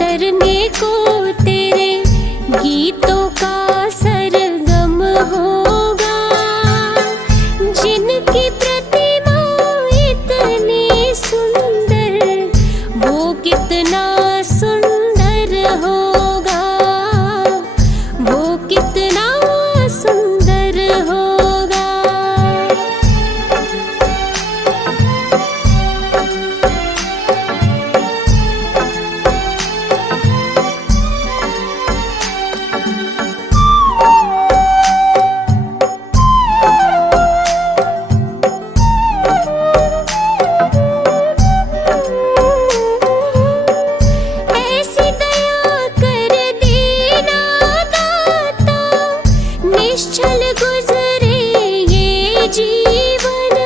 तरने को तेरे गीतों का सरगम होगा। जिनकी प्रतिमा इतनी सुंदर, वो कितना सुंदर होगा, वो कितना सुंदर होगा। ऐसी दया कर देना दाता, निश्चल गुजरे ये जीवन।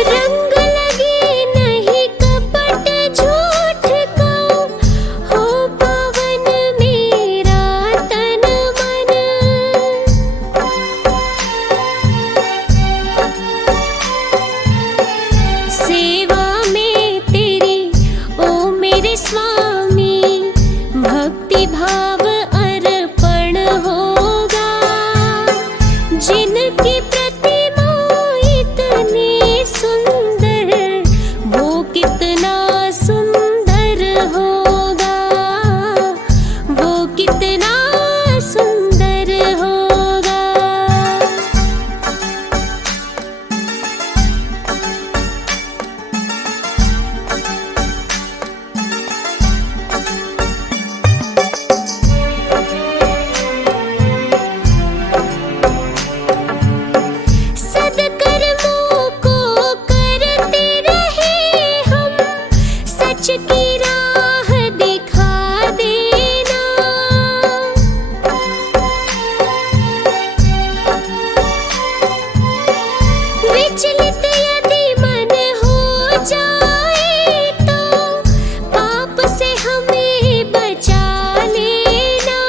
रंग लगे नहीं कपट झूठ का, हो पावन मेरा तन मन। सेवा में तेरी ओ मेरे स्वामी, भक्ति भाव अर्पण होगा। जिनकी प्रतिमा इतनी सुंदर, वो कितना सुंदर होगा, वो कितना सुंदर होगा। सद्कर्मों को करते रहे हम, सच की राह दिखा देना। विचलित यदि मन हो जाए, तो पाप से हमें बचा लेना।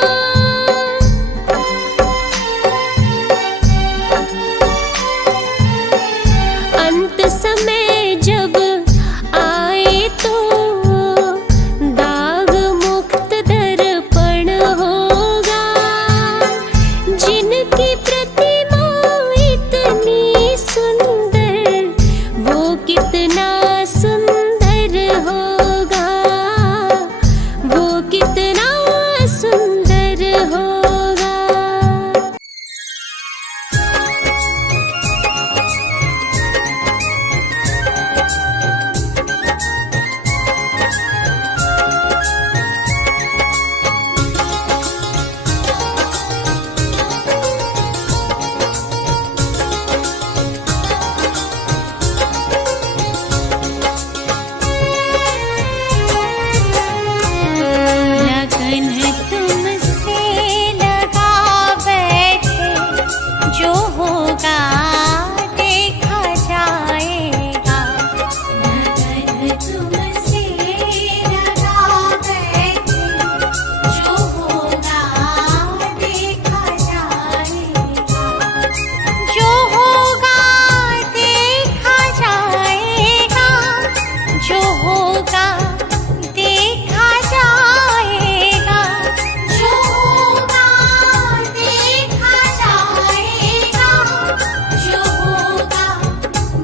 अंत समय जब आए तो दाग मुक्त दर्पण होगा। जिनकी प्रतिमा इतनी सुंदर, वो कितना सुंदर होगा, वो कितना सुंदर होगा। लगन तुमसे लगा बैठे, जो होगा देखा जाएगा। लगन तुमसे लगा बैठे, जो होगा देखा जाएगा। जो होगा देखा जाएगा, जो होगा देखा जाएगा। जो होगा देखा जाएगा, जो होगा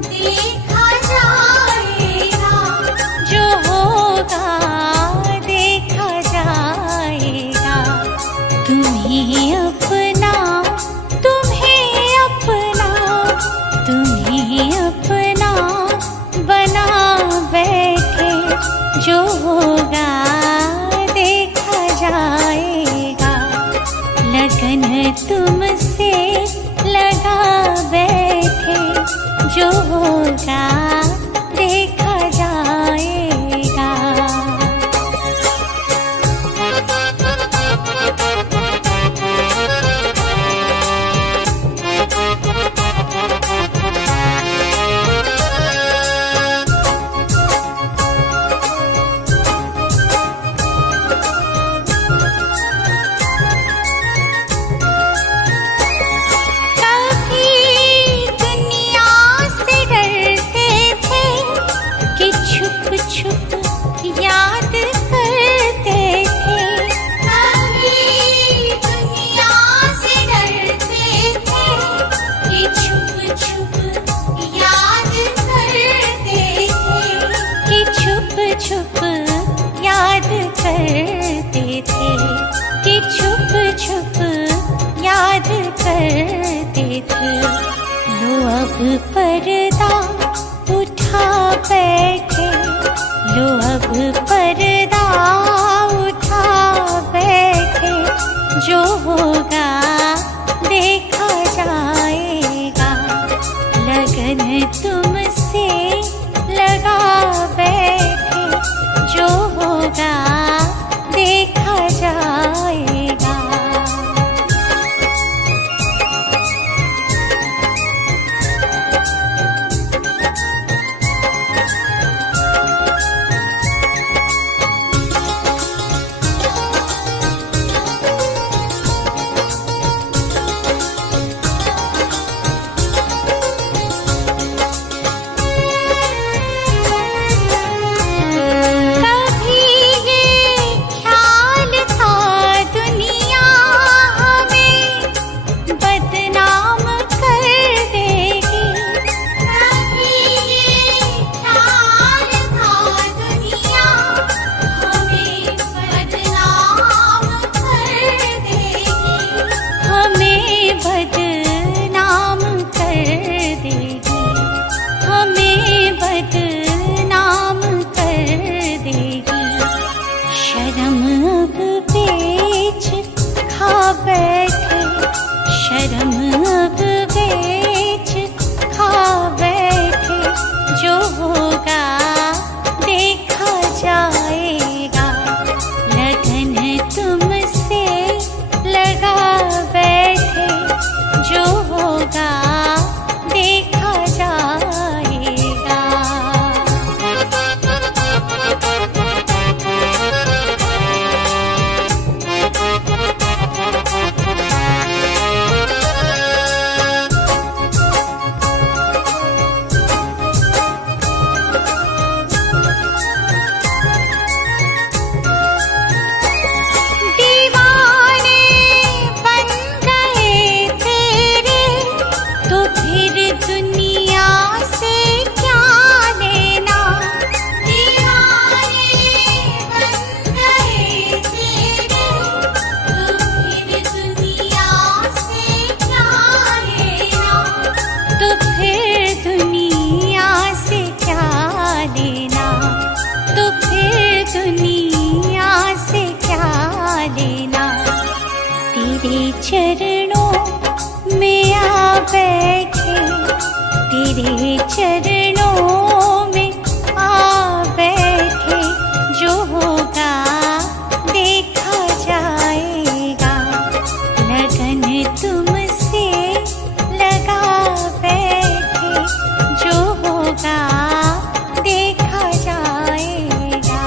देखा जाएगा। जो होगा देखा जाएगा। तुम्हें अपना, तुम्हें अपना, तुम्हें अपना बना बैठे, जो होगा देखा जाएगा। लगन तुमसे लगा बैठे, जो होगा देखा जाएगा। कभी दुनिया से डरते पर्दा उठा बैठे, लो अब पर्दा उठा बैठे, जो होगा देखा जाएगा। लगन तुमसे लगा बैठे, जो होगा देखा जाएगा। शर्म अब बेच खा बैठे, जो होगा देखा जाएगा। लगन तुमसे लगा बैठे, जो होगा देखा जाएगा। चरणों में आ बैठे, तेरे चरणों में आ बैठे, जो होगा देखा जाएगा। लगन तुमसे लगा बैठे, जो होगा देखा जाएगा।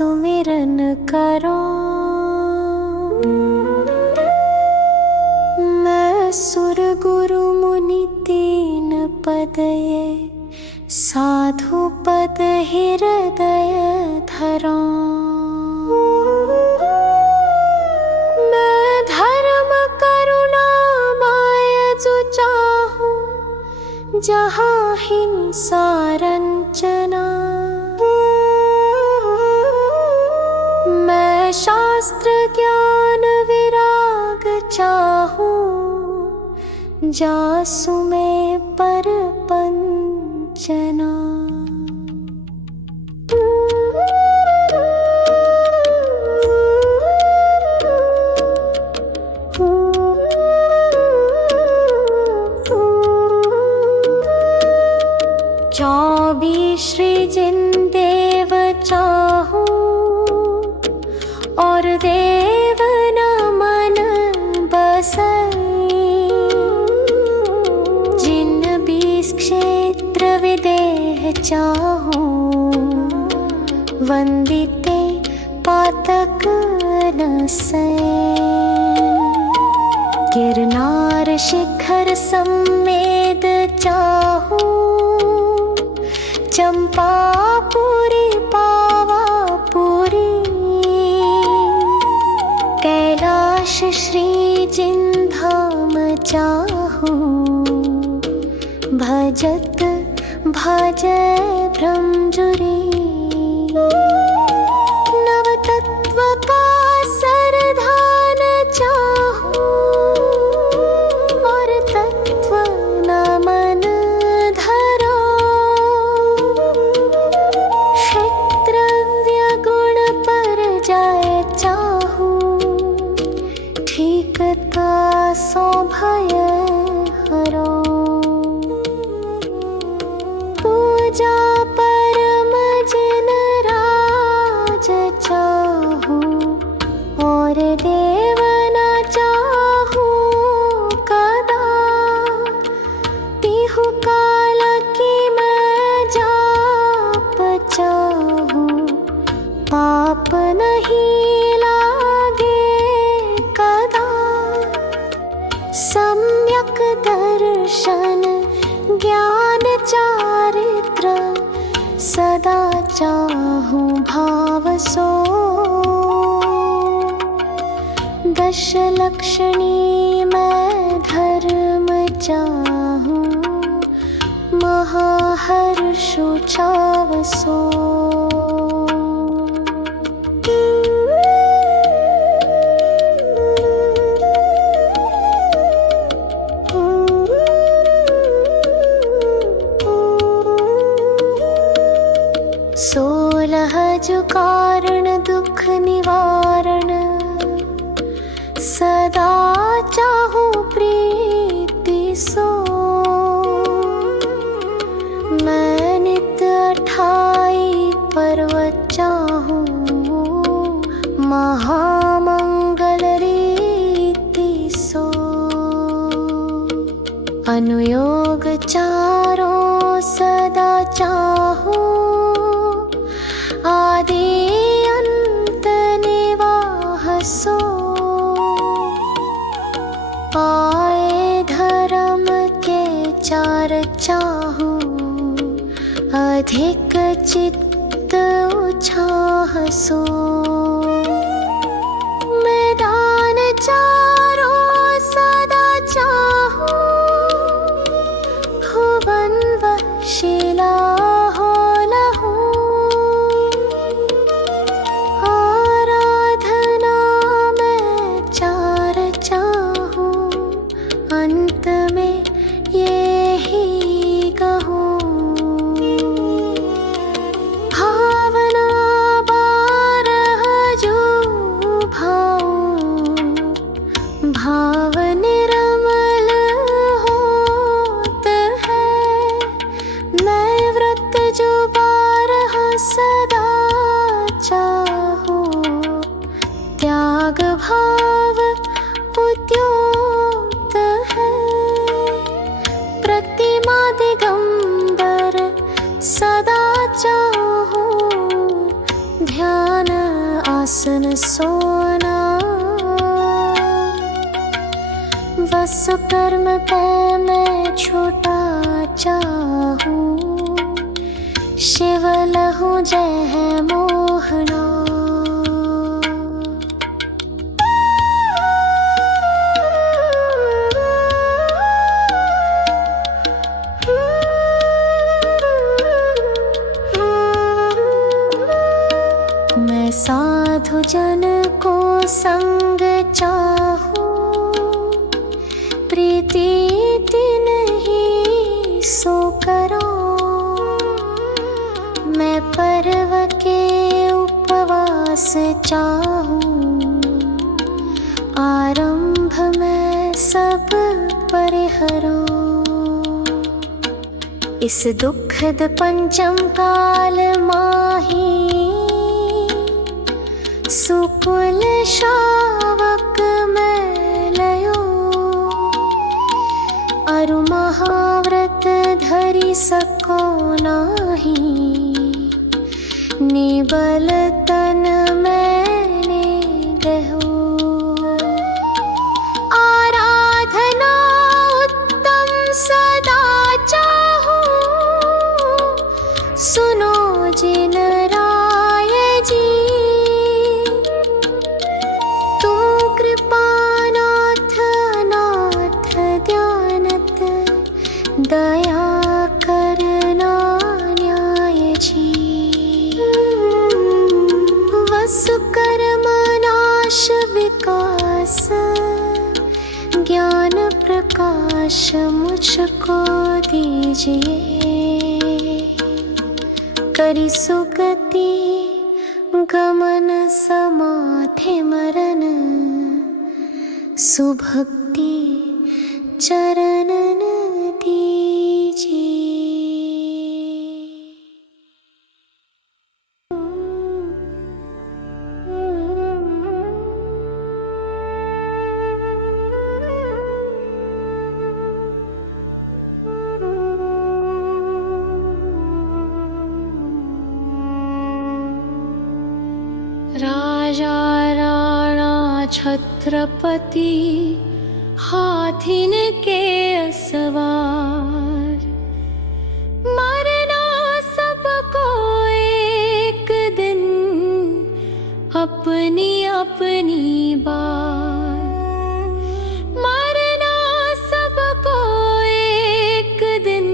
सुमिरन करो। मैं सुर गुरु मुनि तीन पद ये साधु पद हृदय धरो। मैं धर्म करुणा माया जो चाहूं, जहाँ हिंसा रंजना। मैं शास्त्र ज्ञान विराग चाहूं, जासु में पर पंचना। चौबीस सृजन देव चाहूं, और देव न मन बसई। जिन 20 क्षेत्र विदेह चाहूं, वंदिते पातक न सई। गिरनार शिखर सम्मेद चाहूं, चंपापुरी पावापुरी। कैलाश श्री जिनधाम चाहूं, भजत भजय भ्रमजुरी। नवतत्व का सरधान चाहूं, और तत्व न मन धरो। क्षेत्रव्य गुण पर जाए चाहूं, ठीकता सो भय हरो। पूजा परम जिन राज चाहूं, और देव न चाहूं कदा। तिहु काल की मैं जाप चाहूं, पाप नहीं लागे कदा। सम्यक दर्शन ज्ञान चारित्र, सदा चाहूं भाव सो। दश लक्षणी मैं धर्म चाहूं, महाहर्षु छाव सो। सोलह जो कारण दुख निवारण, सदा चाहूं प्रीति सो। मैं नित 28 पर्वत चाहूं, महामंगल रीति सो। अनुयोग चारों सदा चाहूं, आदि अंत निवाह सो। पाए धर्म के चार चाहूं, अधिक चित्त उछाह सो। मैदान चारों सदा चाहूं, भुवन व शिला हो लहू। आराधना में चार चाहूं, अंत में ये ही कहूं। भावना 12 जो भाऊं, भाव निर्मल होत है। मैं व्रत जो 12 सदा चाहूं, त्याग भाव उद्योत है। प्रतिमा दिगंबर सदा चाहूं, ध्यान आसन सोना। बस कर्म तय मैं छूटा चाहूं, शिव लहु जय है मोहना। मैं साधु जन को संग चाहूं, प्रीति नहीं सो करो। मैं पर्व के उपवास चाहूं, आरंभ में सब परिहरो। इस दुखद पंचम काल माही, सुकुल शावक मैं लयो। अरु महाव्रत धरि सको नाही, निबल तन मैंने गहो। आराधना उत्तम सदा चाहूं, सुनो जिन राय जी। तुम कृपानाथ नाथ ध्यानत, दया करना न्याय जी। वसु कर्म नाश विकास, ज्ञान प्रकाश मुझको दीजिए। करी सुगति गमन समाधि मरण, सुभक्ति चरणन दीजिए। राजा राणा छत्रपति, हाथिन के असवार। मरना सबको एक दिन, अपनी अपनी बार। मरना सबको एक दिन,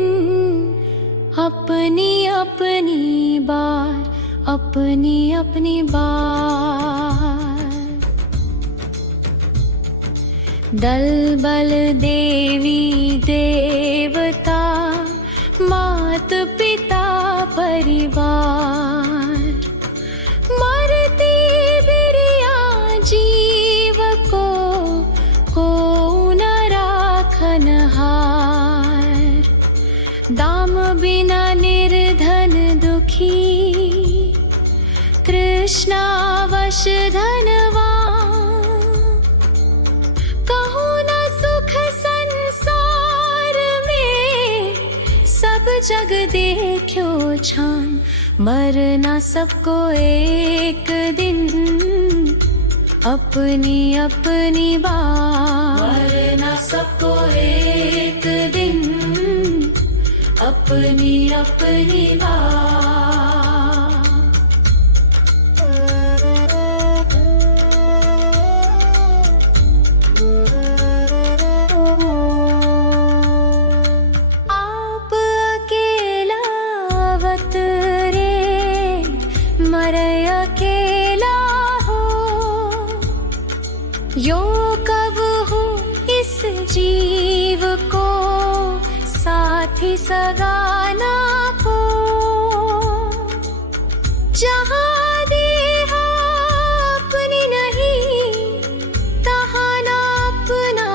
अपनी अपनी बार, अपनी अपनी बार। दल बल देवी देवता, मात पिता परिवार। मरती बिरिया जीव को न राखन हार। दाम बिना निर्धन दुखी, कृष्णावश धनवान। कहूँ न सुख संसार में, सब जग देखो छान। मरना सबको एक दिन, अपनी अपनी बार। मरना सबको एक दिन, अपनी अपनी बार। यो कब हो इस जीव को, साथी सगाना को। जहाँ देहा अपनी नहीं, तहाँ ना अपना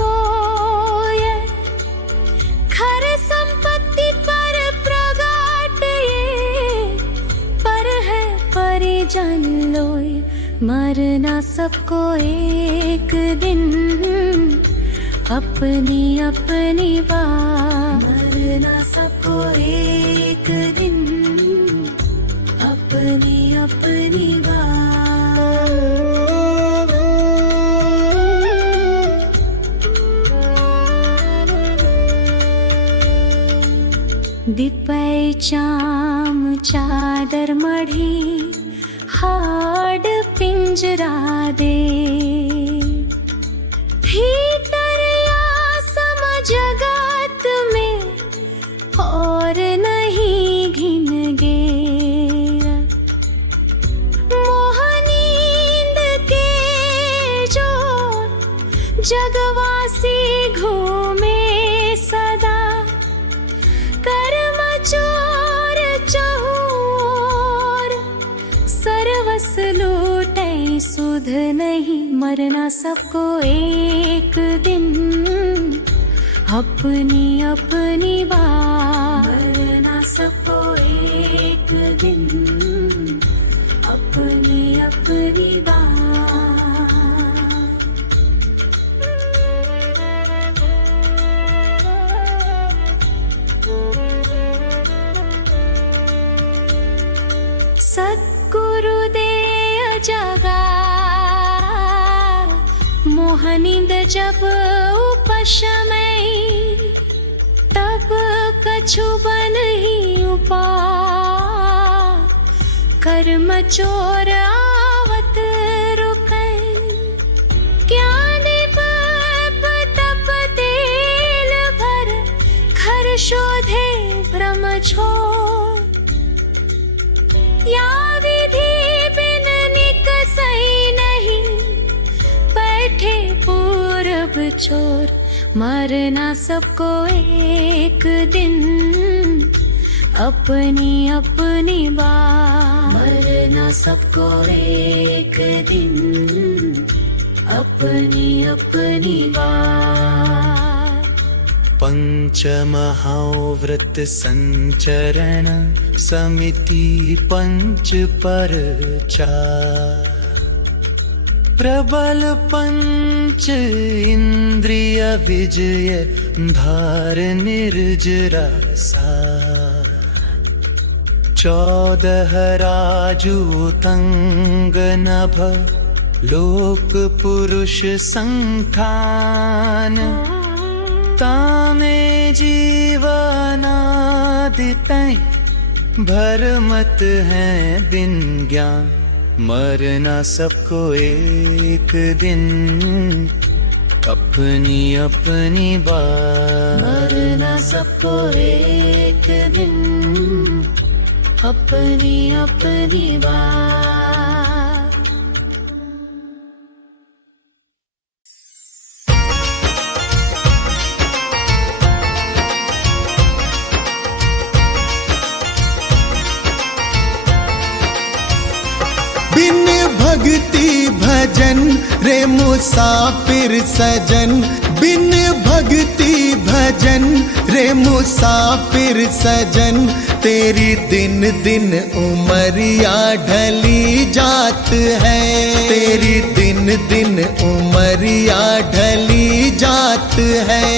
कोई। खर संपत्ति पर प्रगाट ये, पर है परिजन लोय। मरना सबको एक दिन, अपनी अपनी बार। मरना सबको एक दिन, अपनी अपनी बार। चाम चादर मढ़ी हाड पिंजरा दे भीतर आसम जगत में और नहीं घिन गेरा मोह नींद के जो जगवासी घूमे सदा कर्म चोर चहूर सर्वस लूटे सुध नहीं मरना सबको एक दिन अपनी अपनी बात मरना सबको एक दिन अपनी अपनी बात सद्गुरु दे जगा मोहनिंद जब उपशमय तब कछु बन ही उपा कर्म चोर आवत रुकै ज्ञान तप तेल भर घर शोधे भ्रम छोड़ या विधि बिन निकसई नहीं बैठे पूरब छोर मरना सबको एक दिन अपनी अपनी बात मरना सबको एक दिन अपनी अपनी बात पंचमहाव्रत संचरण समिति पंच पर चार प्रबल पंच इंद्रिय विजय धार निर्जरा सा 14 राजूतंग नभ लोक पुरुष संखान तामे जीवनादितै भरमत हैं बिन ज्ञान मरना सबको एक दिन अपनी अपनी बात मरना सबको एक दिन अपनी अपनी बात बिन भक्ति भजन रे मुसाफिर सजन बिन भक्ति भजन रे मुसाफिर सजन तेरी दिन दिन उमरिया ढली जात है तेरी दिन दिन उमरिया ढली जात है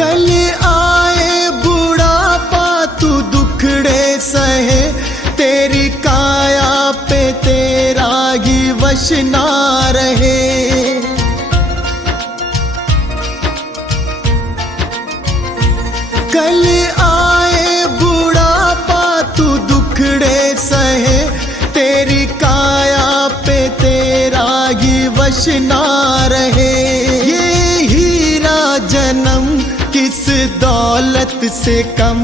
कल आए बुढ़ापा तू दुखड़े सहे तेरी काया पे तेरा ही वश ना रहे कल आए बुढ़ापा तू दुखड़े सहे तेरी काया पे तेरा ही वश ना रहे ये हीरा जन्म किस दौलत से कम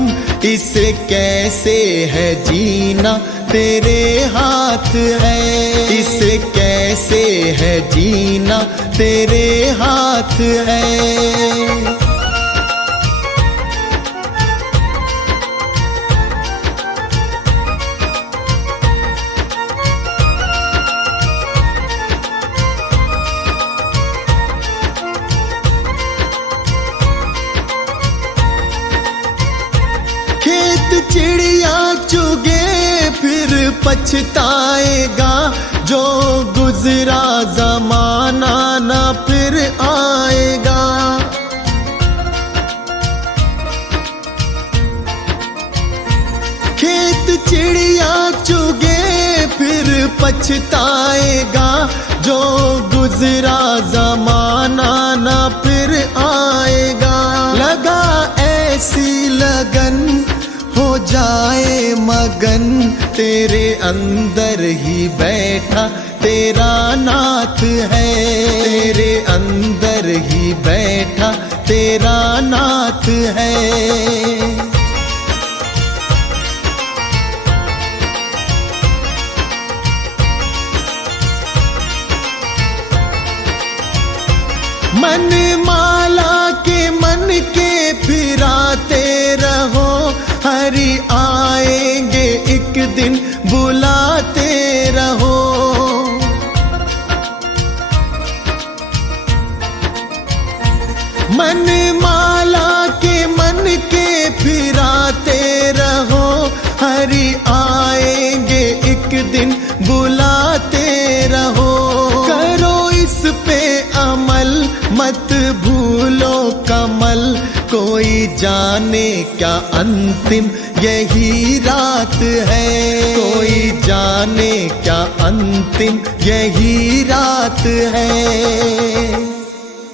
इसे कैसे है जीना तेरे हाथ है इसे कैसे है जीना तेरे हाथ है चिड़िया चुगे फिर पछताएगा जो गुजरा जमाना न फिर आएगा। खेत चिड़िया चुगे फिर पछताएगा, जो गुजरा जमाना न फिर आएगा। लगा ऐसी लगन हो जाए मगन, तेरे अंदर ही बैठा तेरा नाथ है। तेरे अंदर ही बैठा तेरा नाथ है। मन माला के मन के फिराते रहो, हरि आएंगे एक दिन बुलाते रहो। मन माला के मन के फिराते रहो, हरि आएंगे एक दिन बुलाते रहो। करो इस पे अमल मत भूलो कमल, कोई जाने क्या अंतिम यही रात है। कोई जाने क्या अंतिम यही रात है।